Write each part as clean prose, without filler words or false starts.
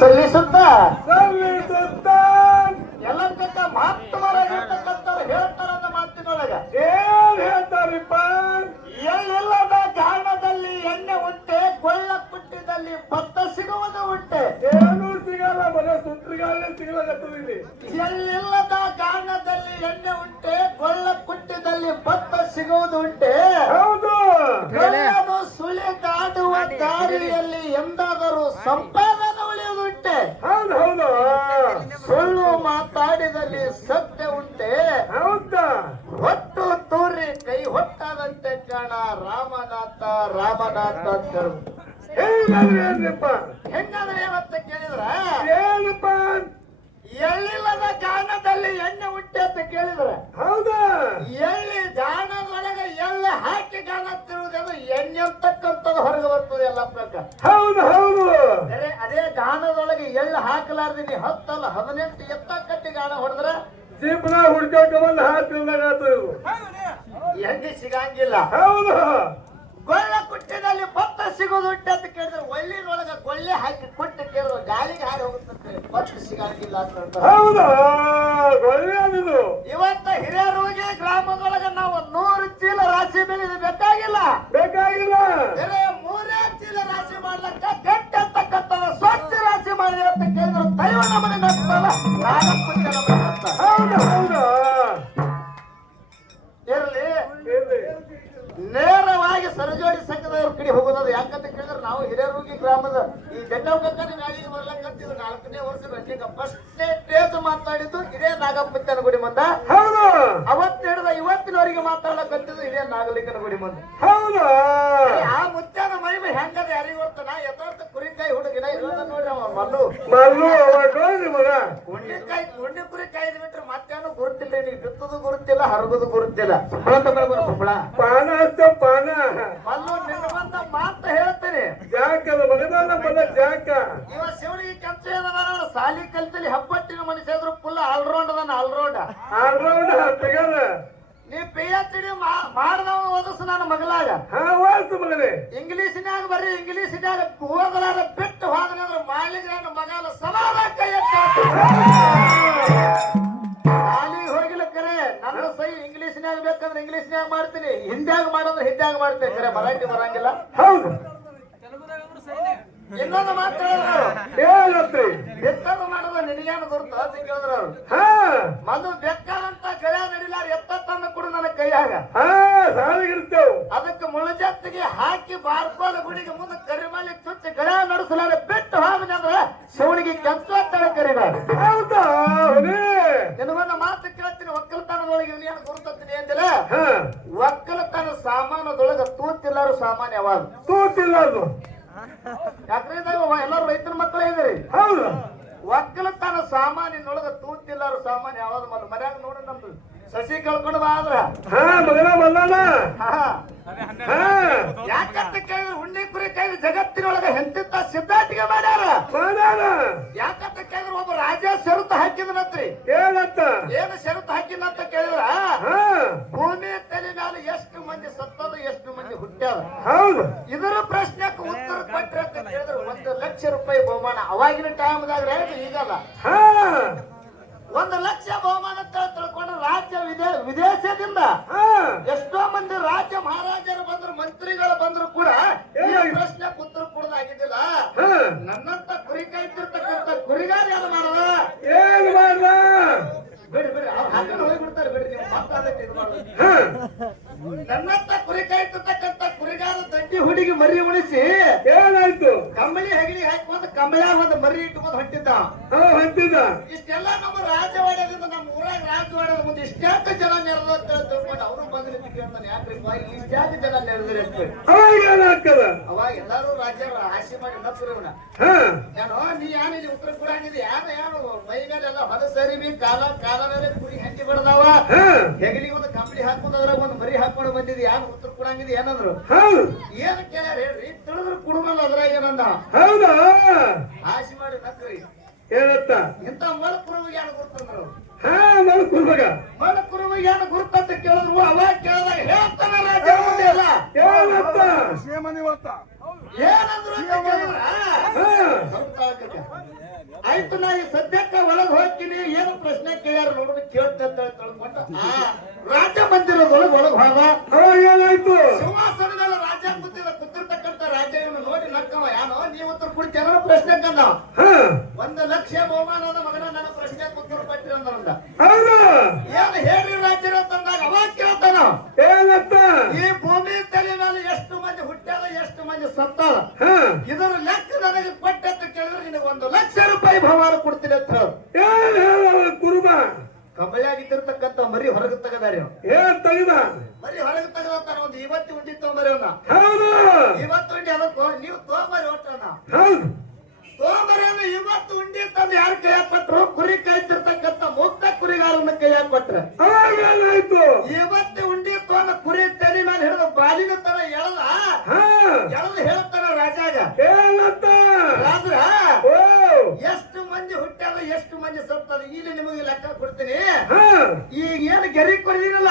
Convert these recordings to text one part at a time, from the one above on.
ಸಲ್ಲಿಸುತ್ತ ಎಲ್ಲಕ್ಕಿಂತ ಮಹತ್ವರಾಗಿರ್ತಕ್ಕಂಥವ್ರು ಹೇಳ್ತಾರಂತ ಮಾತಿನೊಳಗ ಏನ್ ಹೇಳ್ತಾರಿಪ್ಪ? ಎಲ್ಲಿಲ್ಲದ ಗಾಣದಲ್ಲಿ ಎಣ್ಣೆ ಉಂಟೆ, ಕೊಳ್ಳ ಕುಟ್ಟಿದಲ್ಲಿ ಭತ್ತ ಸಿಗುವುದು ಉಂಟೆ. ಏನೂ ಸಿಗಲ್ಲ, ಬರೋ ಸುತ್ರಿಗಾಲೇ ಸಿಗಲಾಗತ್ತದ ಇಲ್ಲಿ. ಎಲ್ಲಿಲ್ಲದ ಗಾಣದಲ್ಲಿ ಎಣ್ಣೆ ಉಂಟೆ, ಕೊಳ್ಳ ಕುಟ್ಟಿದಲ್ಲಿ ಭತ್ತ ಸಿಗುವುದು ಉಂಟೆ. ಹೌದು, ಅದು ಸುಳಿದಾಡುವ ದಾರಿಯಲ್ಲಿ ಎಂದಾದರೂ ಸಂಪಾದನೆ ಉಳಿಯುವುದುಂಟೆ. ಹೌದು ಹೌದು, ಸುಳ್ಳು ಮಾತಾಡಿದಲ್ಲಿ ಸತ್ಯ ಉಂಟೆ. ಹೌದಾ? ಹೊಟ್ಟು ತೂರಿ ಕೈ ಹೊಟ್ಟಾದಂತೆ ಕಾಣ ರಾಮನಾಥ ರಾಮನಾಥ ಅಂತ ಹೇಳುದು. ಏನ್ರಿಪ್ಪ? ಹೆಂಗಂದ್ರೆ ಏನಂತ ಕೇಳಿದ್ರ, ಏನಪ್ಪ? ಎಳ್ಳಿಲ್ಲದ ಜಾಣದಲ್ಲಿ ಎಣ್ಣೆ ಉಂಟೆ ಅಂತ ಕೇಳಿದ್ರ, ಹೌದಾ? ಎಳ್ಳಿ ಜಾಣದೊಳಗೆ ಎಳ್ಳೆ ಹಾಕಿ ಕಾಣುತ್ತಿರುವುದೆಂದು ಎಣ್ಣೆ ಅಂತಕ್ಕಂಥದ್ದು ಹೊರಗೆ ಬರ್ತದೆ ಎಲ್ಲ ಪ್ರಕಾರ. ಹೌದು ಹೌದು, ಅದೇ ಗಾಣದೊಳಗೆ ಎಳ್ಳು ಹಾಕಲಾರ್ದೆ ನೀ 10 ಅಲ್ಲ 18 ಎತ್ತ ಕಟ್ಟಿ ಗಾಣ ಹೊಡೆದ್ರ ಜೀಪನ ಹುಡ್ಕೋಕ ಬಂದು ಹಾಕಿಲ್ದಾಗ ಎಣ್ಣೆ ಸಿಗಂಗಿಲ್ಲ. ಹೌದು, ಕೊಳ್ಳ ಕುಟ್ಟಿನಲ್ಲಿ ಭತ್ತ ಸಿಗೋದುಂಟೆ ಅಂತ ಕೇಳಿದ್ರೆ ಒಳ್ಳಿನೊಳಗ ಕೊಳ್ಳೆ ಹಾಕಿ ಕೊಟ್ಟು ಕೇಳಿದ್ರು ಗಾಳಿಗೆ ಹಾರಿ ಹೋಗುತ್ತಂತೆ, ಭತ್ತ ಸಿಗಂಗಿಲ್ಲ ಅಂತ ಹೇಳ್ತಾರೆ. ಹೌದು, ಒಳ್ಳೆಯದು. ಇವತ್ತ ಹಿರಿಯರಿಗೆ ಗ್ರಾಮದೊಳಗ ನಾವು 100 ಚೀಲ ರಾಶಿ ಬೆಳೆದು ಬೇಕಾಗಿಲ್ಲ, ಬೇಕಾಗಿಲ್ಲ. 3 ಚೀಲ ರಾಶಿ ಮಾಡ್ಲಕ್ಕ ಗಟ್ಟಿ ಅಂತಕ್ಕಂಥ ಸ್ವಚ್ಛ ರಾಶಿ ಮಾಡಿದೆ ಅಂತ ಕೇಳಿದ್ರು ದೈವ ನಮ್ಮನೆ ನಗ್ತಲ್ಲ, ಹೌದು ಹೌದು, ಇರ್ಲಿ. ನೇರವಾಗಿ ಸರಜೋಡಿ ಸಂಘದವ್ರ ಕಡೆ ಹೋಗೋದು ಯಾಕಂತ ಕೇಳಿದ್ರೆ ನಾವು ಹಿರಿಯರುಗಿ ಗ್ರಾಮದ ಈ ಜಂಡವಕಕ್ಕನ ಗಾಳಿಗೆ ಬರ್ಲಕ್ಕಂತಿದ್ರು 4ನೇ ವರ್ಷ ರನ್ನಿಂಗ್ ಫಸ್ಟ್ನೇ ಸ್ಟೇಜ್ ಮಾತಾಡಿದ್ದು ಇದೇ ನಾಗಪ್ಪನ ಗುಡಿ ಮುಂದ. ಹೌದು, ಅವತ್ತು ಹಿಡಿದ ಇವತ್ತಿನವರೆಗೆ ಮಾತಾಡಕಂತಿದ್ದು ಇದೇ ನಾಗಲಿಂಗನ ಗುಡಿ ಮುಂದೆ. ಹೌದು, ಆ ಮುತ್ಯಾನ ಮಹಿಮೆ ಹೆಂಗದ ಯಾರಿಗೂ ಗೊತ್ತ. ನಾ ಯಥಾರ್ಥ ಕುರಿಕಾಯಿ ಹುಡುಗಿನ ಇರೋದ ನೋಡ್ರಿ ಅವ ಮಲ್ಲು ಮಲ್ಲು ನೋಡ್ರಿ ಮಗ, ಗುಂಡಿ ಕುರಿ ಕಾಯ್ದು ಬಿಟ್ರೆ ಮತ್ತೇನು ಗುರುತಿಲ್ಲ, ನೀವು ಬಿತ್ತದು ಗುರುತಿಲ್ಲ, ಹರಗುದು ಗುರುತಿಲ್ಲ. ಸುಬ್ಬಳ ಪಾನ ಅಷ್ಟ ಪಾನ. ಮಲ್ಲು ನಿನ್ನ ಬಂದ ಮಾತ ಹೇಳ್ತೇನೆ, ಜಾಕದ ಮಗನ ಬಂದ ಜಾಕ. ಇವ ಶಿವನಿಗೆ ಕೆಲಸ ಏನಾರ ಸಾಲಿ ಕಲ್ತಲ್ಲಿ ಹಬ್ಬಟ್ಟಿನ ಮನುಷ್ಯ ಇದ್ರು ಫುಲ್ ಆಲ್ರೌಂಡ್ ಅದಾನ, ಆಲ್ರೌಂಡ್ ತೆಗದ. ನೀ PhD ಮಾಡಿದವ ಓದಿಸ್ ನನ್ನ ಮಗಲಾಗ. ಓದಿಸು ಮಗನೇ. ಇಂಗ್ಲೀಷಿನಾಗ ಬರ್ರಿ, ಇಂಗ್ಲೀಷಿನಾಗ ಓದಲಾರ ಬಿಟ್ಟು ಹೋದ್ರೆ ಅಂದ್ರೆ ಮಾಲಿಗೆ ನನ್ನ ಮಗನ ಸಮಾನ ಕೈ ಸಾಲಿಗೆ ಹೋಗಿಲ್ಲ ಕರೆ. ನನ್ನ ಸೈ ಇಂಗ್ಲೀಷಿನಾಗ ಬೇಕಂದ್ರೆ ಇಂಗ್ಲೀಷ್ನಾಗ ಮಾಡ್ತೀನಿ, ಹಿಂದಿಯಾಗ ಮಾಡೋದ್ರೆ ಹಿಂದಿಯಾಗ ಮಾಡ್ತೀನಿ ಕರೆ, ಮರಾಠಿ ಬರಂಗಿಲ್ಲ. ಹೌದು, ಇನ್ನೊಂದು ಮಾತಾಡಿದ್ರು ಬೆಕ್ಕದು ಮಾಡೋದು ನಿನಗೇನು ಗುರುತು ಅಂತ ಕೇಳಿದ್ರು ಅವ್ರು. ಮದು ಬೆಕ್ಕದಂತ ಗೆಳ ನಡಿಲಾರ ಎತ್ತ ತಂದ ಕೊಡು ನನ್ನ ಕೈಯಾಗ, ಅದಕ್ಕೆ ಮುಳುಜತ್ತಿಗೆ ಹಾಕಿ ಬಾರ್ಕೋಲ ಗುಡಿಗೆ ಮುಂದೆ ಕರಿಮಲ್ಲಿ ಚುಚ್ಚಿ ಗೆಳ ನಡೆಸಲಾರ ಬಿಟ್ಟು ಹೋದ್ರೆ ಶಿವನಿಗೆ ಕೆಂಚು ಅಂತ ಕರಿಬಾರ. ನಿನಗೊಂದು ಮಾತು ಕೇಳ್ತೀನಿ, ಒಕ್ಕಲತನದೊಳಗೆ ಇವನೇನು ಗುರುತೀನಿ ಅಂದಿಲ್ಲ. ಒಕ್ಕಲತನ ಸಾಮಾನದೊಳಗ ತೂತಿಲ್ಲಾರು ಸಾಮಾನ್ಯ ಯಾವಾಗ ತೂತಿಲ್ಲ. ಯಾಕ್ರೆ ಎಲ್ಲಾರು ರೈತರ ಮಕ್ಕಳೇ ಇದ್ರಿ. ಹೌದು, ಒಕ್ಕಲತನ ಸಾಮಾನಿನೊಳಗ ತೂತಿಲ್ಲಾರು ಸಾಮಾನ್ಯ ಯಾವ್ದು ಮಲ್ಲ ಮನ್ಯಾಗ ನೋಡ್ರಿ ನಮ್ದು ಸಸಿ ಕಳ್ಕೊಂಡು ಆದ್ರ ಮಗನ ಬಂದಾನ. ಯಾಕಂತ ಕೇಳಿದ್ರೆ ಹುಣ್ಣಿ ಕುರಿ ಕೈಲಿ ಜಗತ್ತಿನೊಳಗ ಎಂತಿಂತ ಸಿದ್ಧಾಂತಿಗೆ ಮಾಡ್ಯಾರ. ಯಾಕಂತ ಕೇಳಿದ್ರೆ ಒಬ್ಬ ರಾಜ ಷರತ್ತು ಹಾಕಿದನತ್ರಿ. ಏನು ಷರತ್ತು ಹಾಕಿದಂತ ಕೇಳಿದ್ರ ಭೂಮಿ ತಲೆ ಮ್ಯಾಲ ಎಷ್ಟು ಮಂದಿ ಸತ್ತದ ಎಷ್ಟು ಮಂದಿ ಹುಟ್ಟ್ಯಾರ. ಹೌದು, ಇದರ ಪ್ರಶ್ನೆಗೆ ಉತ್ತರ ಕೊಟ್ರೆ ಅಂತ ಕೇಳಿದ್ರೆ 1 ಲಕ್ಷ ರೂಪಾಯಿ ಬಹುಮಾನ. ಅವಾಗಿನ ಟೈಮ್ದಾಗ ಈಗಲ್ಲ 1 ಲಕ್ಷ ಬಹುಮಾನ ತಿಳ್ಕೊಂಡು ರಾಜ್ಯ ವಿದೇಶದಿಂದ ಎಷ್ಟೋ ಮಂದಿ ರಾಜ್ಯ ಮಹಾರಾಜರು ಬಂದ್ರು, ಮಂತ್ರಿಗಳು ಬಂದ್ರು ಕೂಡ ಈ ಪ್ರಶ್ನೆ ಉತ್ತರ ಕೊಡೋದಾಗಿದ್ದಿಲ್ಲ. ನನ್ನಂತ ಕುರಿ ಕಾಯ್ತಿರ್ತಕ್ಕಂಥ ಕುರಿಗಾರ ಏನು ಮಾಡದ, ಏನು ಮಾಡ್ದ? ಬಿಡಿ ಬಿಡಿ ಅವ್ರು ಹಾಕೊಂಡು ಹೋಗ್ಬಿಡ್ತಾರೆ ಬಿಡಿ, ನೀವು ಮಾತಾಡಕ್ಕೆ ಇದು ಮಾಡೋದು. ನನ್ನಂತ ಕುರಿ ಕಾಯ್ತಿರ್ತಕ್ಕಂಥ ಕುರಿಗಾರ ದಂಡಿ ಹುಡುಗಿ ಮರಿ ಉಳಿಸಿ ಏನಾಯ್ತು? ಕಂಬಳಿ ಹೆಗಲಿ ಹಾಕೊಂಡು ಕಂಬಳಿಯಾಗ ಒಂದು ಮರಿ ಇಟ್ಕೊಂಡು ಹೊಂಟಿದ್ದ. ಇಷ್ಟೆಲ್ಲ ನಮ್ಮ ರಾಜವಾಡ್ಯದಿಂದ ನಮ್ಮ ಊರಾಗ ರಾಜವಾಡ್ಯದ ಮುಂದೆ ಇಷ್ಟ್ಯಾಕ ಜನ ನೆರೆದ ಅಂತ ತಿಳ್ಕೊಂಡು ಅವರು ಬಂದ್ರೆ ಕೇಳ್ತಾನೆ, ಯಾಕ್ರಿ ಇಷ್ಟ್ಯಾಕ ಜನ ನೆರೆದ್ರಿ ಅಂತ. ಅವಾಗ ಎಲ್ಲಾರು ರಾಜ್ಯ ಆಸೆ ಮಾಡಿ ನಪ್ಪುರವನ ಏನೋ ನೀ ಯಾನು ಇಲ್ಲಿ ಉತ್ತರ ಕೂಡ ಹಂಗಿದ್ದೆ, ಯಾನು ಮೈ ಮೇಲೆಲ್ಲ ಹೊಲ ಸರಿಬಿ ಕಾಲ ಮೇಲೆ ಕುರಿ ಹಂಚಿ ಬಿಡದಾವ, ಹೆಗಲಿಗೆ ಒಂದು ಕಂಬಳಿ ಹಾಕೊಂಡು ಅದ್ರಾಗ ಒಂದು ಮರಿ ಹಾಕೊಂಡು ಬಂದಿದ್ದೆ, ಯಾನು ಉತ್ತರ ಕೂಡ ಹಂಗಿದ್ದೆ ಏನಂದ್ರು. ಏನ್ ಕೇಳ್ಯಾರ ಹೇಳ್ರಿ, ತಿಳಿದ್ರು ಕುಡುಮಲ್ಲ ಅದ್ರಾಗ ಏನಂದ. ಹೌದಾ, ಆಸೆ ಮಾಡಿ ನಕ್ರಿ ಏನತ್ತ ಇಂತ ಮಳಕುರುವಿಗೆ ಏನು ಗುರ್ತಂದ್ರು. ಮಳಕುರುವಿಗೆ ಏನು ಗುರ್ತಂತ ಕೇಳಿದ್ರು. ಅವಾಗ ಕೇಳಿದಾಗ ಹೇಳ್ತಾನ ರಾಜ ಮುಂದೆ ಅಲ್ಲ ಏನಂದ್ರು ಅಂತ ಕೇಳಿದ್ರ ಆಯ್ತು ನಾ ಈ ಸದ್ಯಕ್ಕ ಒಳಗ್ ಹೋಗ್ತೀನಿ ಏನು ಪ್ರಶ್ನೆ ಕೇಳ್ಯಾರ ನೋಡೋದು ಕೇಳ್ತ ತಿಳ್ಕೊಂಡ ರಾಜ ಮಂದಿರದೊಳಗ್ ಒಳಗ್ ಹೋದ. ಏನಾಯ್ತು? ಸಿಂಹಾಸನ ಮೇಲೆ ರಾಜ ಕೂತಿರ್ತಕ್ಕಂಥ ರಾಜ ಇವನು ನೋಡಿ ನಕ್ಕವ ಯಾನೋ ನೀವು ಉತ್ತರ ಕೊಡ್ತೀರ ಪ್ರಶ್ನೆ ಕಂದ 1,00,000 ಬಹುಮಾನದ ಮಗನ ನನ್ನ ಪ್ರಶ್ನೆ ಉತ್ತರ ಕೊಟ್ಟಿರ ಅಂದ. ಏನ್ ಹೇಳ್ರಿ ರಾಜ್ಯರ ಅಂತಂದಾಗ ಅವಾಗ ಕೇಳ್ತಾನ ಏನಂತ? ಈ ಭೂಮಿ ತಲೆ ಮೇಲೆ ಎಷ್ಟು ಮಂದಿ ಹುಟ್ಟ್ಯಾದ ಎಷ್ಟು ಮಂದಿ ಸತ್ತಾರ ಇದರ ಲೆಕ್ಕ ನನಗೆ ಕೊಟ್ಟಂತ ಕೇಳಿದ್ರೆ ನಿನಗೆ 1,00,000 ರೂಪಾಯಿ ಬಹುಮಾನ ಕೊಡ್ತೀನಿ ಅಂತ ಹೇಳ. ಕುರುಬ ಕಂಬಳಿಯಾಗಿದ್ದಿರ್ತಕ್ಕಂಥ ಮರಿ ಹೊರಗೆ ತೆಗದಾರಿ ಏನ್ ತೆಗಿದ? ಮರಿ ಹೊರಗೆ ತೆಗದಾನ ಒಂದು 20 ಉಂಡಿ ತೊಗೊಂಬರಿ ಅವನ ಹೌದು 20 ಉಂಡಿ ಅದಕ್ಕೋ ನೀವು ತೊಗೊಂಬರಿ ಒಟ್ಟನ ಹೌದು ತೊಗೊಂಬರಿ 20 ಉಂಡಿ ತಂದು ಯಾರ ಕೈಯಾಗ ಕೊಟ್ರು? ಕುರಿ ಕಾಯ್ತಿರ್ತಕ್ಕಂಥ ಮುಕ್ತ ಕುರಿಗಾರನ ಕೈಯಾಗ ಕೊಟ್ರ. ಅವಾಗ ಏನಾಯ್ತು? 20 ಉಂಡಿ ತೊಗೊಂಡ ಕುರಿ ತಲೆ ಮೇಲೆ ಹಿಡಿದು ಬಾಲಿನ ತರ ಎಳದ ಹೇಳ್ತಾನ ರಾಜಾಗ ಏನಂತ? ರಾಜ್ರ ಓ ಎಷ್ಟು ಮಂದಿ ಹುಟ್ಟ್ಯಾದ ಎಷ್ಟು ಮಂದಿ ಸತ್ತದ ಇಲ್ಲಿ ನಿಮಗೆ ಲೆಕ್ಕ ಕೊಡ್ತೀನಿ. ಈಗ ಏನು ಗೆರಿ ಕೊಡಿದಿನಲ್ಲ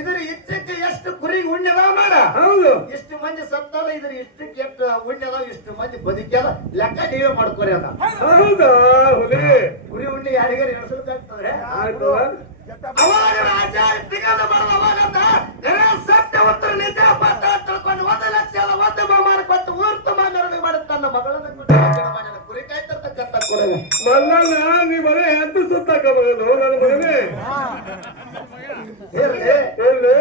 ಇದ್ರ ಇಷ್ಟಕ್ಕೆ ಎಷ್ಟು ಕುರಿಗೆ ಉಣ್ಣೆದಾವ ಮಾಡ. ಹೌದು ಇಷ್ಟು ಮಂದಿ ಸತ್ತದ ಇದ್ರ ಇಷ್ಟಕ್ಕೆ ಎಷ್ಟು ಉಣ್ಣೆದಾವ ಇಷ್ಟು ಮಂದಿ ಬದುಕ್ಯಾದ ಲೆಕ್ಕ ನೀವೇ ಮಾಡ್ಕೊರಿ ಅದ. ಹೌದಾ? ಹುಲಿ ಕುರಿ ಉಣ್ಣೆ ಯಾರಿಗಾರ ಎಣಿಸಬೇಕಾಗ್ತದೆ. ಆಯ್ತು. ಅವಾಗ ರಾಜ ತಿಗದ ಬರವಾಗಂತ ಸತ್ಯ ಉತ್ತರ ನಿಜ ಪತ್ತ ತಿಳ್ಕೊಂಡು 1,00,000 ಒಂದು ಬಹುಮಾನ ಕೊಟ್ಟು ಊರ್ ತುಂಬ ಮೆರವಣಿಗೆ ಮಾಡಿ ತನ್ನ ಮಗಳನ್ನ ಕುರಿ ಕಾಯ್ತಿರ್ತಕ್ಕಂಥ ಕುರಿ ಮಲ್ಲಣ್ಣ ನೀ ಬರೀ ಎಂಟು ಸುತ್ತಾಕ ಮಗನು ನನ್ನ ಮಗನೇ. ಎಲ್ಲಿ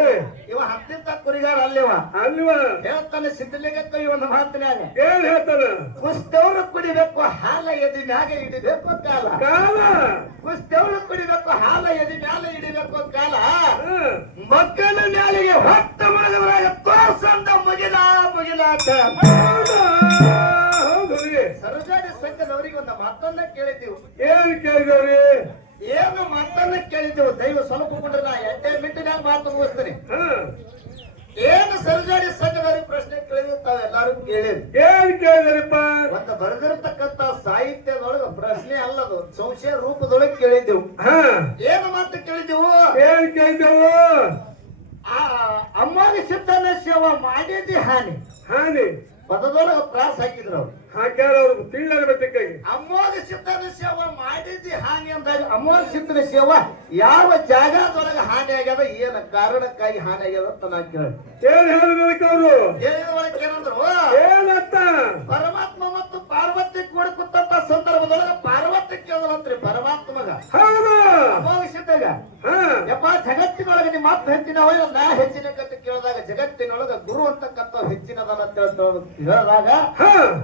ಇವ ಹತ್ತಿಂತ ಕುರಿಗಾರ ಅಲ್ಲಿವ ಅಲ್ವಾ? ಹೇಳ್ತಾನೆ ಸಿದ್ಧಲಿಂಗಕ್ಕ ಇವನು ಮಾತನಾಗ ಏನ್ ಹೇಳ್ತಾನ? ಕುಸ್ತವ್ರು ಕುಡಿಬೇಕು ಹಾಲ ಎದಿ ಮ್ಯಾಗ ಹಿಡಿಬೇಕು ಕಾಲ. ಕುಸ್ತವ್ರು ಕುಡಿಬೇಕು ಹಾಲ ಎದಿ ಮ್ಯಾಲ ಹಿಡಿಬೇಕು ಕಾಲ. ಮಕ್ಕಳ ಮ್ಯಾಲಿಗೆ ಹೊತ್ತ ಮಗದ್ರಾಗ ತೋರ್ಸಂದ ಮುಗಿಲ ಮುಗಿಲಾಟ. ಹೌದು ಸರಜಾಡಿ ಸಂಘದವರಿಗೆ ಒಂದು ಮಾತನ್ನ ಕೇಳಿದ್ದೀವಿ. ಏನ್ ಕೇಳಿದವ್ರಿ? ಏನು ಮಾತನ್ನ ಕೇಳಿದ್ದೆವು. ದೈವ ಸ್ವಲ್ಪ ಬಿಟ್ರೆ ನಾ 2 ಮಿನಿಟಿನಾಗ ಮಾತು ಮುಗಿಸ್ತೀನಿ. ಏನು ಸರಜಾಡಿ ಸಂಘದವ್ರಿಗೆ ಪ್ರಶ್ನೆ ಕೇಳಿದ್ವಿ ತಾವೆಲ್ಲರೂ ಕೇಳಿದ್ರಿ. ಏನ್ ಕೇಳಿದ್ರಿಪ್ಪ? ಒಂದು ಬರೆದಿರ್ತಕ್ಕಂಥ ಸಾಹಿತ್ಯದೊಳಗ ಪ್ರಶ್ನೆ ಅಲ್ಲದು ಸಂಶಯ ರೂಪದೊಳಗೆ ಕೇಳಿದ್ದೆವು. ಏನು ಮಾತು ಕೇಳಿದ್ದೆವು? ಏನ್ ಕೇಳಿದೆವು? ಆ ಅಮ್ಮಗೆ ಸಿದ್ಧನ ಸೇವಾ ಮಾಡಿದ್ದಿ ಹಾನಿ ಹಾನಿ ಪದದೊಳಗ ಪ್ರಾಸ ಹಾಕಿದ್ರು ಅವ್ರು. ಹಾಕ್ಯಾರ ಅವ್ರು ತಿಳಿದಾಗಬೇಕಾಗಿ. ಅಮೋಘ ಸಿದ್ಧನ ಸೇವಾ ಮಾಡಿದ್ದಿ ಹಾನಿ ಅಂದಾಗ ಅಮೋಘ ಸಿದ್ಧನ ಸೇವಾ ಯಾವ ಜಾಗದೊಳಗ ಹಾನಿ ಆಗ್ಯದ ಏನ ಕಾರಣಕ್ಕಾಗಿ ಹಾನಿ ಆಗ್ಯದ ಅಂತ ನಾ ಕೇಳಿ ಏನ್ ಹೇಳಿದಕ್ಕೆ ಅವರು ಹೇಳಿದೊಳಗೆ ಏನಂದ್ರು? ಏನಂತ? ಪರಮಾತ್ಮ ಮತ್ತು ಪಾರ್ವತಿ ಕೂಡ ಕೂತಂತ ಸಂದರ್ಭದೊಳಗ ಪಾರ್ವತಿ ಕೇಳಿದ್ರಂತ್ರಿ ಪರಮಾತ್ಮಗ. ಹೌದು ಅಮೋಘ ಸಿದ್ಧಗ ಯಪ್ಪ ಜಗತ್ತಿನೊಳಗೆ ನಿಮ್ಮ ಮಾತು ಹೆಚ್ಚಿನವ ನಾ ಹೆಚ್ಚಿನ ಕತೆ ಕೇಳಿದಾಗ ಜಗತ್ತಿನೊಳಗ ಗುರು ಅಂತಕ್ಕಂಥ ಹೆಚ್ಚಿನದನ್ನ ಹೇಳಿದಾಗ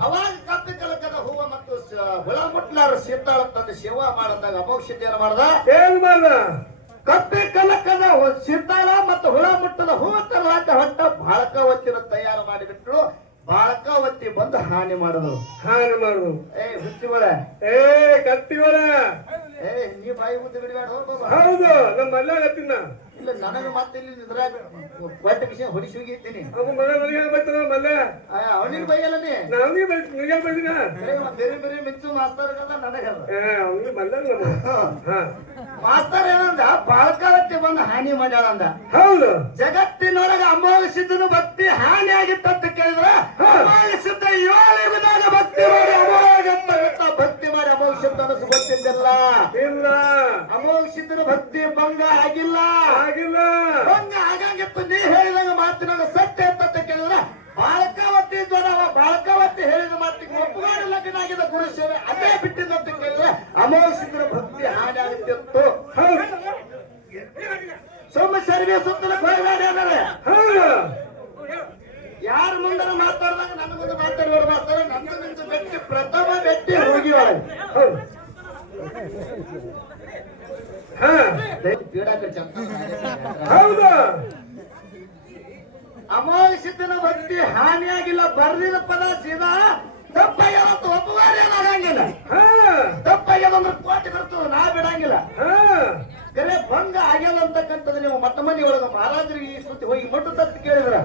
ಅವಾಗ ಕಪ್ಪಿ ಕಲಕದ ಹೂವ ಮತ್ತು ಹುಳ ಮುಟ್ಲಾರ ಸೀತಾಳ ತಂದು ಸೇವಾ ಮಾಡದಾಗ ಅಮೋಘ ಸಿದ್ಧ ಏನ್ ಮಾಡ್ದ? ಏನ್ ಮಾಡ? ಕಪ್ಪಿ ಕಲಕದ ಸೀತಾಳ ಮತ್ತು ಹುಳ ಮುಟ್ಟದ ಹೂವ ತರಲಾಕ ಹೊಟ್ಟ ಬಾಳಕಾವತ್ತಿನ ತಯಾರು ಮಾಡಿಬಿಟ್ರು. ಬಾಳಕಾವತ್ತಿ ಬಂದು ಹಾನಿ ಮಾಡಿದ್ರು. ಹಾನಿ ಮಾಡುದು. ಹುಚ್ಚಿಗಳ ಕತ್ತಿವಳ ನೀ ಬಾಯಿ ಮುದ್ದೆ ಬಿಡಬೇಡ. ಹೌದು ನಮ್ಮ ಮಲ್ಯಾಗತ್ತಿನ ಇಲ್ಲ ನನಗೆ ಮತ್ತೆ ಇಲ್ಲಿ ಇದ್ರಾಗ ಕೊಟ್ಟ ವಿಷಯ ಹೊಡಿಸಿ ಹೋಗಿದ್ದೀನಿ. ಅವ ಮಗ ನನಗೆ ಬರ್ತಾನ ಮಲ್ಯ ಅವನಿಗೆ ಬೈಯಲ್ಲ ನೀ ನಾವನಿಗೆ ನಿನಗೆ ಬರ್ತೀನ ಬೇರೆ ಬೇರೆ ಮಿಂಚು ಮಾಸ್ತರ್ಗಲ್ಲ ನನಗಲ್ಲ. ಅವನಿಗೆ ಮಲ್ಯ ಮಾಸ್ತರ್ ಏನಂದ ಬಾಳಕಾವತ್ತಿ ಬಂದು ಹಾನಿ ಮಾಡ್ಯಾಳಂದ. ಹೌದು ಜಗತ್ತಿನೊಳಗ ಅಮೋಘ ಸಿದ್ಧನು ಭಕ್ತಿ ಹಾನಿ ಆಗಿತ್ತಂತ ಕೇಳಿದ್ರ ಅಮೋಘ ಸಿದ್ಧ 7 ಯುಗದಾಗ ಭಕ್ತಿ ಮಾಡಿ ಅಮೋಘ ಭಕ್ತಿ ಮಾಡಿ ಅಮೋಘ ಸಿದ್ಧ ಅನಸು ಗೊತ್ತಿದ್ದಲ್ಲ. ಇಲ್ಲ ಅಮೋಘ ಸಿದ್ಧನ ಭಕ್ತಿ ಭಂಗ ಆಗಿಲ್ಲ ಆಗಿಲ್ಲ. ಭಂಗ ಆಗಂಗಿತ್ತು. ನೀ ಹೇಳಿದಾಗ ಮಾತಿನಾಗ ಸತ್ಯ ಅಂತ ಕೇಳಿದ್ರ ಬಾಳಕಾವತಿ ಜ್ವರ ಬಾಳಕಾವತಿ ಹೇಳಿದ ಮಾತಿಗೆ ಒಪ್ಪುಗಾಡಿ ಲಗ್ನ ಆಗಿದ ಗುರು ಸೇವೆ ಅದೇ ಬಿಟ್ಟಿದಂತ ಕೇಳಿದ್ರೆ ಅಮೋಘ ಸಿದ್ಧನ ಭಕ್ತಿ ಹಾನಿ ಆಗುತ್ತಿತ್ತು. ಸೋಮ ಸರ್ವೆ ಸುತ್ತಲಕ್ಕೆ ಹೋಗಬೇಡಿ ಅಂದರೆ ಯಾರ ಮುಂದೆ ಮಾತಾಡಿದಾಗ ನನ್ನ ಮುಂದೆ ಮಾತಾಡೋರು ಮಾತಾಡ ನನ್ನ ನಿಂತು ವ್ಯಕ್ತಿ ಪ್ರಥಮ ವ್ಯಕ್ತಿ ಹೋಗಿ ಒಳಗೆ ಹೌದು. ಅಮೋಘ ಸಿದ್ಧನ ಭಕ್ತಿ ಹಾನಿಯಾಗಿಲ್ಲ. ಬರ್ದಿದ ಪದ ಸೀದಾ ತಪ್ಪಾಗ್ಯದ ಅಂತ ಒಪ್ಪುಗಾರ ಏನಾಗಂಗಿಲ್ಲ. ತಪ್ಪಾಗ್ಯದಂದ್ರೆ ಕೋಟಿ ಬರ್ತದ ನಾ ಬಿಡಂಗಿಲ್ಲ. ಕರೆ ಭಂಗ ಆಗ್ಯಲ್ಲ ಅಂತಕ್ಕಂಥದ್ದು ನೀವು ಮಠ ಮನೆ ಒಳಗ ಮಹಾರಾಜರಿಗೆ ಈ ಸುದ್ದಿ ಹೋಗಿ ಮುಟ್ಟುತ್ತಂತ ಕೇಳಿದ್ರ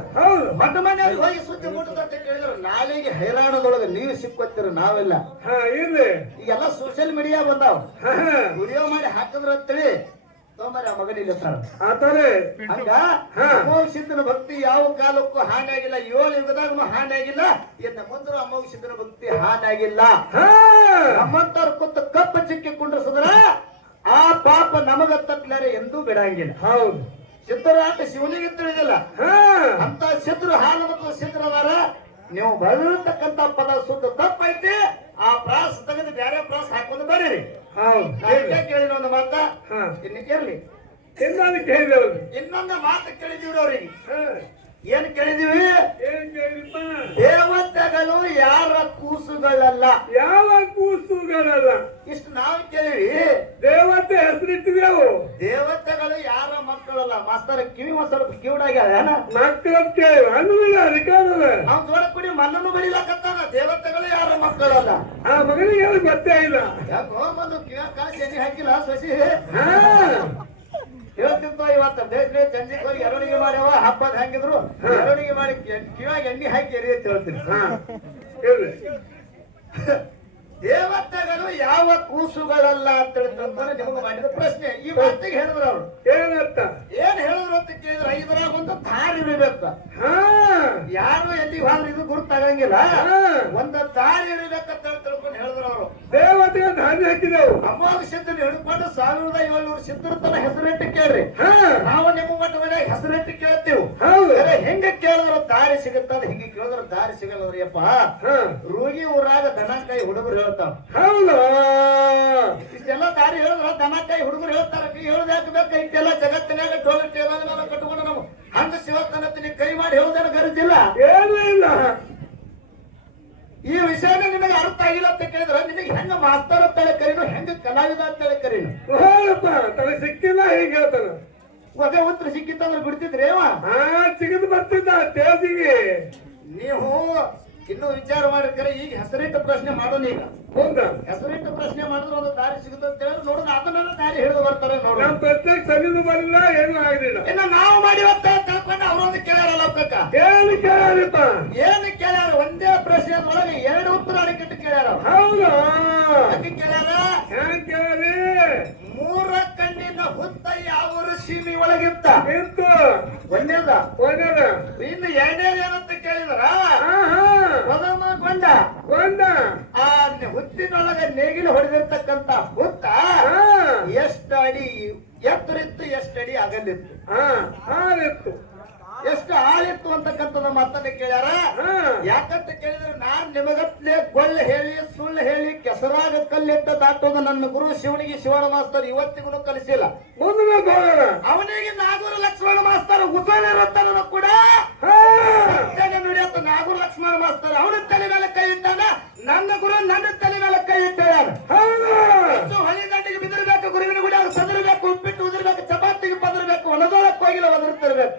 ಮಠ ಮನೆಯವ್ರಿಗೆ ಹೋಗಿ ಸುದ್ದಿ ಮುಟ್ಟುತ್ತಂತ ಕೇಳಿದ್ರ ನಾಳೆಗೆ ಹೈರಾಣದೊಳಗ ನೀವು ಸಿಕ್ಕೋತೀರ ನಾವೆಲ್ಲ. ಈಗೆಲ್ಲ ಸೋಷಿಯಲ್ ಮೀಡಿಯಾ ಬಂದಾವ ವಿಡಿಯೋ ಮಾಡಿ ಹಾಕಿದ್ರ ಅಂತೇಳಿ ಮಗನಿಲ್ಲ ಹಂಗ ಅಮೋಘ ಸಿದ್ಧನ ಭಕ್ತಿ ಯಾವ ಕಾಲಕ್ಕೂ ಹಾನಿ ಆಗಿಲ್ಲ. 7 ಯುಗದಾಗೂ ಹಾನಿ ಆಗಿಲ್ಲ. ಇನ್ನು ಮುಂದೆ ಅಮೋಘ ಸಿದ್ಧನ ಭಕ್ತಿ ಹಾನಿ ಆಗಿಲ್ಲ. ನಮ್ಮಂತವ್ರು ಸುತ್ತ ಕಪ್ಪ ಚಿಕ್ಕಿ ಕುಂಡ್ರಸಿದ್ರ ಆ ಪಾಪ ನಮಗ ತಟ್ಲಾರೆ ಎಂದೂ ಬಿಡಂಗಿಲ್ಲ. ಹೌದು. ಸಿದ್ಧರಾಟ ಶಿವನಿಗೆ ತಿಳಿದಿಲ್ಲ. ಅಂತ ಸಿದ್ಧರು ಹಾಲು ಮತ್ತು ಸಿದ್ಧರದಾರ. ನೀವು ಬರತಕ್ಕಂತ ಪದ ಸುತ್ತ ತಪ್ಪೈತಿ. ಆ ಪ್ರಾಸ ತೆಗೆದು ಬೇರೆ ಪ್ರಾಸ ಹಾಕೊಂಡು ಬರೀರಿ. ಕೇಳಿದ ಒಂದು ಮಾತ ಇನ್ನು ಕೇಳಲಿ. ಇನ್ನೊಂದು ಮಾತು ಕೇಳಿದೀವಿ ಅವ್ರಿಗೆ. ಏನ್ ಕೇಳಿದೀವಿ? ದೇವತೆಗಳು ಯಾರ ಕೂಸುಗಳಲ್ಲ. ಯಾವ ಕೂಸುಗಳಲ್ಲ. ಇಷ್ಟು ನಾವು ಕೇಳಿವಿ. ದೇವತೆ ಹೆಸರಿಟ್ಟಿದೆವು. ದೇವತೆಗಳು ಯಾರ ಮಕ್ಕಳಲ್ಲ. ಮಾಸ್ತರ ಕಿವಿ ಒಂದ್ ಸ್ವಲ್ಪ ಕಿವಿಡಾಗ್ಯಾರ. ಮಕ್ಕಳ ಕೇಳಿ ಅನ್ನುವಿಲ್ಲ ಅಧಿಕಾರದ. ನಾವು ಜೋಡ ಕುಡಿ ಮಣ್ಣನ್ನು ಬಡಿಲಾಕತ್ತಾನ. ದೇವತೆಗಳು ಯಾರ ಮಕ್ಕಳಲ್ಲ. ಆ ಮಗನಿಗೆ ಅದು ಗೊತ್ತೇ ಇಲ್ಲ. ಯಾಕೋ ಬಂದು ಕಿವ ಕಾಸು ಎಣ್ಣೆ ಹಾಕಿಲ್ಲ ಸಸಿ ಹೇಳ್ತಿದ್ವ. ಇವತ್ತ ಬೇಸ್ಗೆ ಚಂದಿಗೆ ಹೋಗಿ ಎರವಣಿಗೆ ಮಾಡ್ಯಾವ. ಹಬ್ಬದ ಹೆಂಗಿದ್ರು ಎರವಣಿಗೆ ಮಾಡಿ ಕಿವಾಗ ಎಣ್ಣೆ ಹಾಕಿ ಎರಿ ಅಂತ ಹೇಳ್ತೀನಿ. ದೇವತೆಗಳು ಯಾವ ಕೂಸುಗಳಲ್ಲ ಅಂತ ಹೇಳ್ತಾರೆ. ನಿಮಗೆ ಮಾಡಿದ ಪ್ರಶ್ನೆ ಈ ಮಾತಿಗೆ ಹೇಳಿದ್ರು ಅವ್ರು. ಏನಂತ ಏನ್ ಹೇಳಿದ್ರು ಅಂತ ಕೇಳಿದ್ರೆ ಇದ್ರಾಗ ಒಂದು ದಾರಿ ಇರಬೇಕು. ಯಾರು ಎಲ್ಲಿ ಹೋದ್ರೆ ಇದು ಗುರುತಾಗಂಗಿಲ್ಲ. ಒಂದು ದಾರಿ ಇರಬೇಕಂತ ತಿಳ್ಕೊಂಡು ಹೇಳಿದ್ರು ಅವರು. ದೇವತೆಗೆ ದಾರಿ ಹಾಕಿದೆವು. ಅಮೋಘ ಸಿದ್ಧನ ಹಿಡ್ಕೊಂಡು 1700 ಸಿದ್ಧರ ತನ ಹೆಸರಿಟ್ಟು ಕೇಳ್ರಿ. ನಾವು ನಿಮ್ಮ ಮಟ್ಟ ಮನೆಯಾಗ ಹೆಸರಿಟ್ಟು ಕೇಳ್ತೀವಿ. ಹೆಂಗ ಕೇಳಿದ್ರು ದಾರಿ ಸಿಗುತ್ತದ. ಹಿಂಗ ಕೇಳಿದ್ರು ದಾರಿ ಸಿಗಲ್ಲವ್ರಿ ಅಪ್ಪ. ರೋಗಿ ಊರಾಗ ದನಕಾಯಿ ಹುಡುಗರು ಹೇಳ್ತಾವ. ಹೌದಾ? ಇಷ್ಟೆಲ್ಲ ದಾರಿ ಹೇಳಿದ್ರ ದನಕಾಯಿ ಹುಡುಗರು ಹೇಳ್ತಾರ. ನೀ ಹೇಳುದು ಯಾಕೆ ಬೇಕು? ಇಷ್ಟೆಲ್ಲ ಜಗತ್ತಿನಾಗ ಟೋಲ್ ಟೇಬಲ್ ಕಟ್ಕೊಂಡು ನಾವು ಹಂಗ ಶಿವಸ್ಥಾನത്തിന് ಕೈ ಮಾಡಿ ಹೇಳುದೇನ ಗರಜಿಲ್ಲ. ಏನೂ ಇಲ್ಲ. ಈ ವಿಷಯನ ನಿಮಗೆ ಅರ್ಥ ಆಗಿಲ್ಲ ಅಂತ ಕೇಳಿದ್ರೆ ನಿಮಗೆ ಹೆಂಗ ಮಾಸ್ತರ ಅಂತೇಳಿ ಕರೀನು, ಹೆಂಗ ಕಲಾವಿದ ಅಂತೇಳಿ ಕರೀನು. ತಲೆ ಸಿಕ್ಕಿಲ್ಲ ಹೀಗೆ ಹೇಳ್ತಾನ. ಅದೇ ಉತ್ತರ ಸಿಕ್ಕಿತ್ತಂದ್ರೆ ಬಿಡ್ತಿದ್ರಿ ಸಿಗಿದು ಬರ್ತಿದ್ದ ತೇಜಿಗೆ. ನೀವು ಇನ್ನು ವಿಚಾರ ಮಾಡಿದ್ರೆ ಈಗ ಹೆಸರಿಟ್ಟ ಪ್ರಶ್ನೆ ಮಾಡೋಣ. ಈಗ ಹೌದಾ? ಹೆಸರಿಟ್ಟ ಪ್ರಶ್ನೆ ಮಾಡಿದ್ರೆ ಒಂದು ದಾರಿ ಸಿಗುತ್ತೆ ಅಂತ ಹೇಳಿದ್ರೆ ನೋಡೋಣ. ಅದನ್ನೆಲ್ಲ ದಾರಿ ಹಿಡಿದು ಬರ್ತಾರೆ ನೋಡಿ. ನಮ್ಮ ಪ್ರತ್ಯೇಕ ಸರಿದು ಬರಲಿಲ್ಲ, ಏನು ಆಗಲಿಲ್ಲ. ಇನ್ನು ನಾವು ಮಾಡಿ ತಿಳ್ಕೊಂಡು ಅವರೊಂದು ಕೇಳ್ಯಾರಲ್ಲ ಅಕ್ಕಕ್ಕ. ಏನು ಕೇಳ್ಯಾರಪ್ಪ? ಏನು ಕೇಳ್ಯಾರ? ಒಂದೇ ಪ್ರಶ್ನೆ ಒಳಗೆ 2 ಉತ್ತರ ಅಡಕಿಟ್ಟು ಕೇಳ್ಯಾರ. ಹೌದಾ? ಅದಕ್ಕೆ ಕೇಳ್ಯಾರ. ಹೆಂಗ್ ಕೇಳಿ? 3 ಕಣ್ಣಿನ ಹುತ್ತ ಯಾವ ಸೀಮಿ ಒಳಗಿತ್ತ ಇತ್ತು. ಒಂದೇದ ಇನ್ನು 2ನೇದು ಏನಂತ ಕೇಳಿದ್ರ ಗೊಂಡ. ಆ ಹುತ್ತಿನೊಳಗೆ ನೇಗಿಲು ಹೊಡೆದಿರ್ತಕ್ಕಂತ ಹುತ್ತ ಎಷ್ಟು ಅಡಿ ಎತ್ತರಿತ್ತು, ಎಷ್ಟು ಅಡಿ ಅಗಲಿತ್ತು, ಎಷ್ಟು ಆಳಿತ್ತು ಅಂತಕ್ಕಂಥದ ಮಾತನ್ನ ಕೇಳ್ಯಾರ. ಯಾಕಂತ ಕೇಳಿದ್ರೆ ನಾನ್ ನಿಮಗತ್ಲೆ ಗೊಳ್ಳು ಹೇಳಿ ಸುಳ್ಳು ಹೇಳಿ ಕೆಸರಾಗ ಕಲ್ಲಿಟ್ಟ ದಾಟೋದು ನನ್ನ ಗುರು ಶಿವನಿಗೆ ಶಿವಣ ಮಾಸ್ತರ್ ಇವತ್ತಿಗೂ ಕಲಿಸಿಲ್ಲ. ಅವನಿಗೆ ನಾಗೂರು ಲಕ್ಷ್ಮಣ ಮಾಸ್ತರ್ ಉಸಳಿರುತ್ತಾನ ಕೂಡ ನುಡಿಯತ್ತ. ನಾಗೂರು ಲಕ್ಷ್ಮಣ ಮಾಸ್ತರ್ ಅವನ ತಲೆ ಮೇಲೆ ಕೈ ಇಟ್ಟಾನ. ನನ್ನ ಗುರು ನನ್ನ ತಲೆ ಮೇಲೆ ಕೈ ಇಟ್ಟಾರ. ಹೊಳಿ ದಂಡಿಗೆ ಬಿದಿರ್ಬೇಕು, ಗುರುವಿನ ಗುಡಿ ಸದರ್ಬೇಕು, ಉಪ್ಪಿಟ್ಟು ಉದಿರ್ಬೇಕು, ಚಪಾತಿಗೆ ಪದರ್ಬೇಕು, ಒಣದೊಳಕ್ ಹೋಗಿಲ್ಲ ಒದರ್ತಿರ್ಬೇಕು.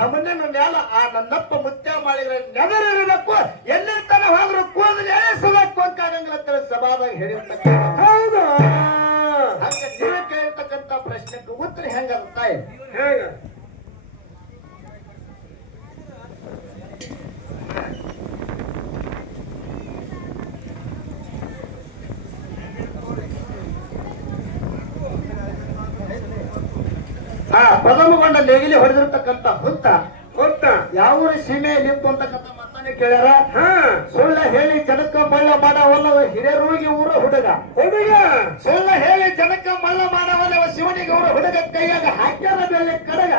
ನಮ್ಮನ್ನೇ ಮ್ಯಾಲ ಆ ನನ್ನಪ್ಪ ಮುತ್ಯ ಮಾಡಿದ್ರೆ ನೆದರಿರಬೇಕು. ಎಲ್ಲಿರ್ತಾನೆ ಹೋದ್ರು ಕೂದಲು ಎಳಿಸಬೇಕು ಅಂತ ಆಗಂಗಿಲ್ಲ ಅಂತ ಸಭಾದಾಗ ಹೇಳಿರ್ತಕ್ಕ. ಹೌದು. ಹಾಗೆ ನೀವೇ ಕೇಳಿರ್ತಕ್ಕಂಥ ಪ್ರಶ್ನೆಗೆ ಉತ್ತರ ಹೆಂಗದ ತಾಯಿ? ಹೇಗ? ಪ್ರಥಮಗೊಂಡ ನೇಗಿಲಿ ಹೊಡೆದಿರ್ತಕ್ಕಂಥ ಹುತ್ತ ಯಾವ ಸೀಮೆಯಲ್ಲಿ ಇತ್ತು ಅಂತಕ್ಕಂಥ ಮಾತನ್ನೇ ಕೇಳ್ಯಾರ. ಸುಳ್ಳ ಹೇಳಿ ಜನಕ್ಕ ಮಳ್ಳ ಮಾಡವಲ್ಲ ಹಿರಿಯರಿಗೆ ಊರ ಹುಡುಗ. ಸುಳ್ಳ ಹೇಳಿ ಜನಕ್ಕ ಮಳ್ಳ ಮಾಡವಲ್ಲ ಶಿವನಿಗೆ ಊರ ಹುಡುಗ. ಕೈಯಾಗ ಹಾಕ್ಯಾರ ಬೆಳ್ಳಿ ಕಡಗ.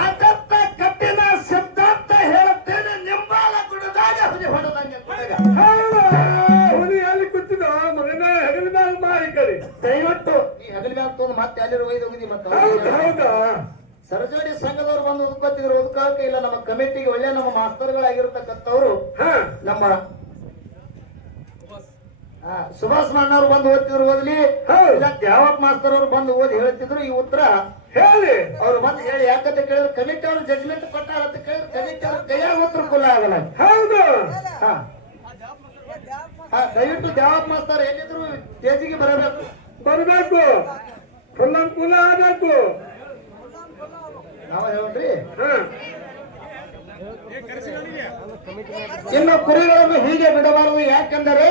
ಆದತ್ತ ಕಟ್ಟಿನ ಸಿದ್ಧಾಂತ ಹೇಳುತ್ತೇನೆ ನಿಂಬಾಲ ಗುಡದಾಗ ಹುಲಿ ಹೊಡೆದಂಗೆ ಕಡಗ. ಹುಲಿ ಎಲ್ಲಿ ಕೂತಿದ ಮಗನ ಹೆಗಲ ಮ್ಯಾಲ ಮಾಡಿ ಕರಿ. ದಯವಿಟ್ಟು ಈ ಹೆಗಲ ಮ್ಯಾಲ ತೊಂದು ಮತ್ತೆ ಅಲ್ಲಿ ಒಯ್ದು ಹೋಗಿದಿ. ಮತ್ತೆ ಸರಜೋಡಿ ಸಂಘದವ್ರು ಬಂದು ಉದ್ಕೋತಿದ್ರು. ಉದ್ಕೋಕೆ ಇಲ್ಲ. ನಮ್ಮ ಕಮಿಟಿಗೆ ಒಳ್ಳೆ ನಮ್ಮ ಮಾಸ್ತರ್ಗಳಾಗಿರ್ತಕ್ಕಂಥವ್ರು ನಮ್ಮ ಸುಭಾಷ್ ಮಣ್ಣವ್ರು ಬಂದು ಓದ್ತಿದ್ರು. ಓದ್ಲಿ ಇಲ್ಲ ದ್ಯಾವಪ್ಪ ಮಾಸ್ತರ್ ಅವ್ರು ಬಂದು ಓದಿ ಹೇಳ್ತಿದ್ರು. ಈ ಉತ್ತರ ಹೇಳಿ ಅವ್ರು ಬಂದು ಹೇಳಿ. ಯಾಕಂತ ಕೇಳಿದ್ರೆ ಕಮಿಟಿ ಅವರು ಜಡ್ಜ್ಮೆಂಟ್ ಕೊಟ್ಟಾರ ಅಂತ ಕೇಳಿದ್ರೆ ಕಮಿಟಿ ಅವ್ರ ಕೈಯಾಗ ಉತ್ತರ ಕುಲ್ಲ ಆಗಲ್ಲ. ಹೌದು. ದಯವಿಟ್ಟು ದ್ಯಾವಪ್ಪ ಮಾಸ್ತರ್ ಎಲ್ಲಿದ್ರು ಸ್ಟೇಜಿಗೆ ಬರಬೇಕು. ಕುಲ ಆಗಬೇಕು. ನಾವ ಹೇಳ್ರಿ. ಇನ್ನು ಕುರಿಗಳನ್ನು ಹೀಗೆ ಬಿಡಬಾರದು. ಯಾಕೆಂದರೆ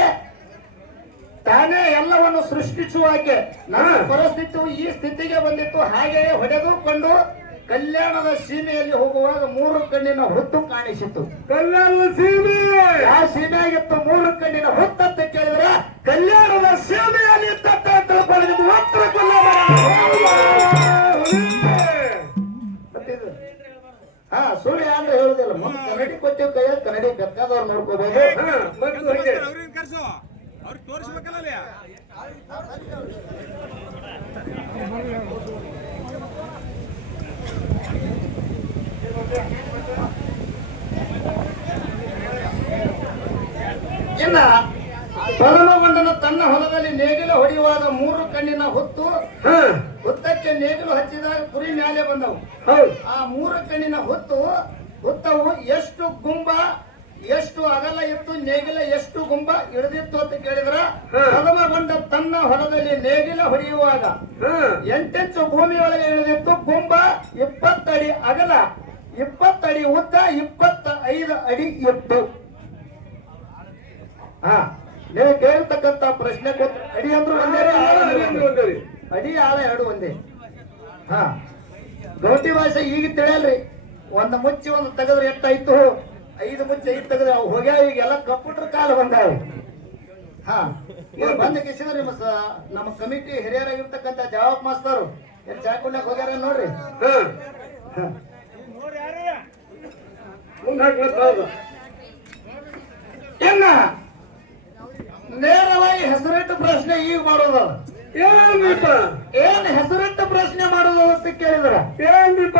ತಾನೇ ಎಲ್ಲವನ್ನು ಸೃಷ್ಟಿಸುವಾಗೆ ನಮ್ಮ ಪರಿಸ್ಥಿತಿ ಈ ಸ್ಥಿತಿಗೆ ಬಂದಿತ್ತು. ಹಾಗೆಯೇ ಹೊಡೆದುಕೊಂಡು ಕಲ್ಯಾಣದ ಸೀಮೆಯಲ್ಲಿ ಹೋಗುವಾಗ 3 ಕಣ್ಣಿನ ಹುತ್ತು ಕಾಣಿಸಿತು. ಕಲ್ಯಾಣದ ಸೀಮೆ ಯಾವ ಸೀಮೆ ಆಗಿತ್ತು 3 ಕಣ್ಣಿನ ಹುತ್ತು ಅಂತ ಕೇಳಿದ್ರೆ ಕಲ್ಯಾಣ ಬೇಕಾದವ್ರು ನೋಡ್ಕೋಬಹುದು. ಹಾ ಮತ್ತು ಹಂಗೆ ಅವ್ರಿಗೆ ಕರ್ಸು ಅವ್ರಿಗೆ ತೋರಿಸ್ಬೇಕಲ್ಲ ಅಲ್ಲಿ. ಇನ್ನ ಪರಮಗೊಂಡನ ತನ್ನ ಹೊಲದಲ್ಲಿ ನೇಗಿಲ ಹೊಡೆಯುವಾಗ 3 ಕಣ್ಣಿನ ಹೊತ್ತು ಹಾ ಹುತ್ತಕ್ಕೆ ನೇಗಿಲು ಹಚ್ಚಿದಾಗ ಕುರಿ ಮ್ಯಾಲೆ ಬಂದವು. ಹೌದು ಆ 3 ಕಣ್ಣಿನ ಹುತ್ತವು ಎಷ್ಟು ಗುಂಬ ಎಷ್ಟು ಅಗಲ ಇತ್ತು, ನೇಗಿಲ ಎಷ್ಟು ಗುಂಬ ಹಿಡಿದಿತ್ತು ಅಂತ ಕೇಳಿದ್ರ ಪರಮಗೊಂಡ ತನ್ನ ಹೊಲದಲ್ಲಿ ನೇಗಿಲ ಹೊಡೆಯುವಾಗ ಹಾ 8 ಇಂಚು ಭೂಮಿಯೊಳಗೆ ಇಳಿದಿತ್ತು. ಗುಂಬ 20 ಅಡಿ ಅಗಲ, 20 ಅಡಿ ಉದ್ದ, 25 ಅಡಿ ಎತ್ತು. ಹಾ ನೀವು ಕೇಳ್ತಕ್ಕಂತ ಪ್ರಶ್ನೆ ಅಡಿ ಅಂದ್ರೆ ಒಂದೇ, ಒಂದರಿ ಅಡಿ ಆಳ 2 ಒಂದೇ. ಹಾ ಗೌಟಿ ಭಾಷೆ ಈಗ ತಿಳಿಯಲ್ರಿ. ಒಂದು ಮುಚ್ಚಿ ಒಂದು ತೆಗೆದ್ರೆ ಎಷ್ಟಾಯ್ತು, 5 ಮುಚ್ಚಿ 5 ತೆಗೆದ್ರೆ ಅವು ಹೋಗ್ಯಾವ. ಈಗೆಲ್ಲ ಕಂಪ್ಯೂಟರ್ ಕಾಲ ಬಂದಾವ. ಹಾ ಈಗ ಬಂದ ಕಿಸಿದ್ರೆ ನಮ್ಮ ಕಮಿಟಿ ಹಿರಿಯರಾಗಿರ್ತಕ್ಕಂಥ ಜವಾಬ್ ಮಾಸ್ತರು ಎಲ್ಲಿ ಚಾಕೊಂಡಾಗ ಹೋಗ್ಯಾರ ನೋಡ್ರಿ. ಹಾ ಹಾ ಮುಂದೆ ಹಾಕ್ಲತ್ತ ಇನ್ನ ನೇರವಾಗಿ ಹೆಸರಿಟ್ಟು ಪ್ರಶ್ನೆ ಈಗ ಮಾಡೋದ. ಏನ್ರಿಪ್ಪ ಏನ್ ಹೆಸರಿಟ್ಟು ಪ್ರಶ್ನೆ ಮಾಡೋದು ಅಂತ ಕೇಳಿದ್ರ ಏನ್ರಿಪ್ಪ